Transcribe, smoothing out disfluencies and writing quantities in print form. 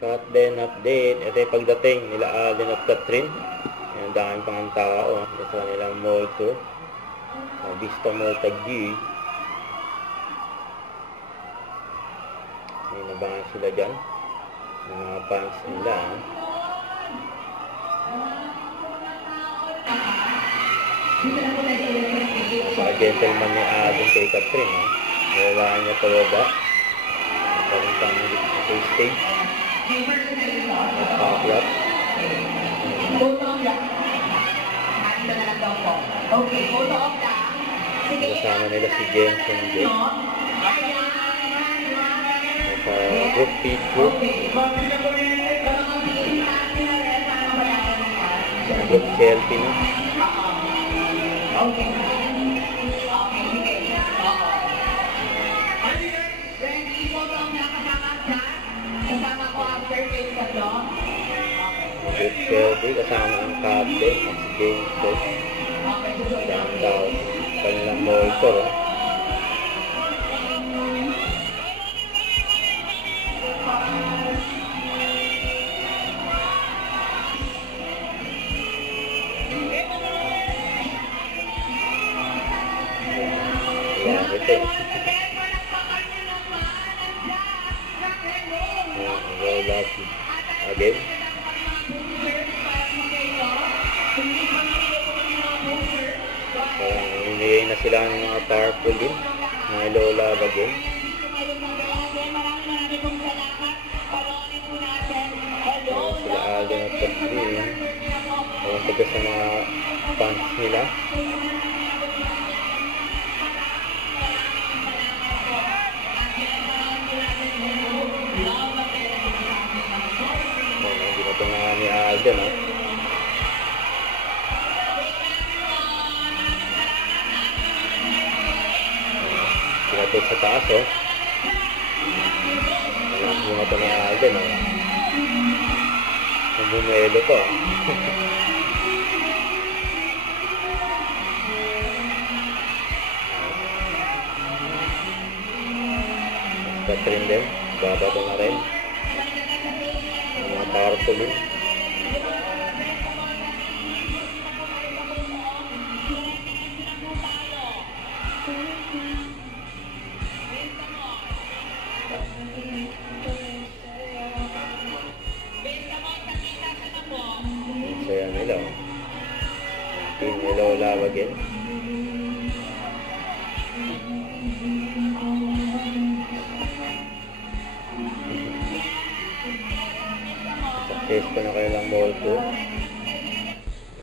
Cut then update. Ito yung pagdating nila Alden at Catherine. Ang daming pang tao. Ito sa nilang mall tour. Vista Mall Taguig. May nabangan sila dyan. Mga fans nila. Sa gentleman ni Alden kay Catherine. Wala niya pababa. Parang kami sa stage. Nagpa-clap. Kasama nila si Jensen J. Nagpa-group picture. Group selfie na. Group selfie kasama ang captain at si James Cook. Saan daw kanilang mall tour. Ito. Roll up again. Hinihingay na sila ng mga powerful din. Mga Lola again. Sila Alden at Catherine. Ang taga sa mga fans nila. Ito nga ni Alden, Pinatot sa taas, Bunga ito ni Alden, Bumelo to, Catherine din, baba ito na rin. Mga powerful din. Saya nila. Team Yellow Love again. Success pa na kayo ng mall tour.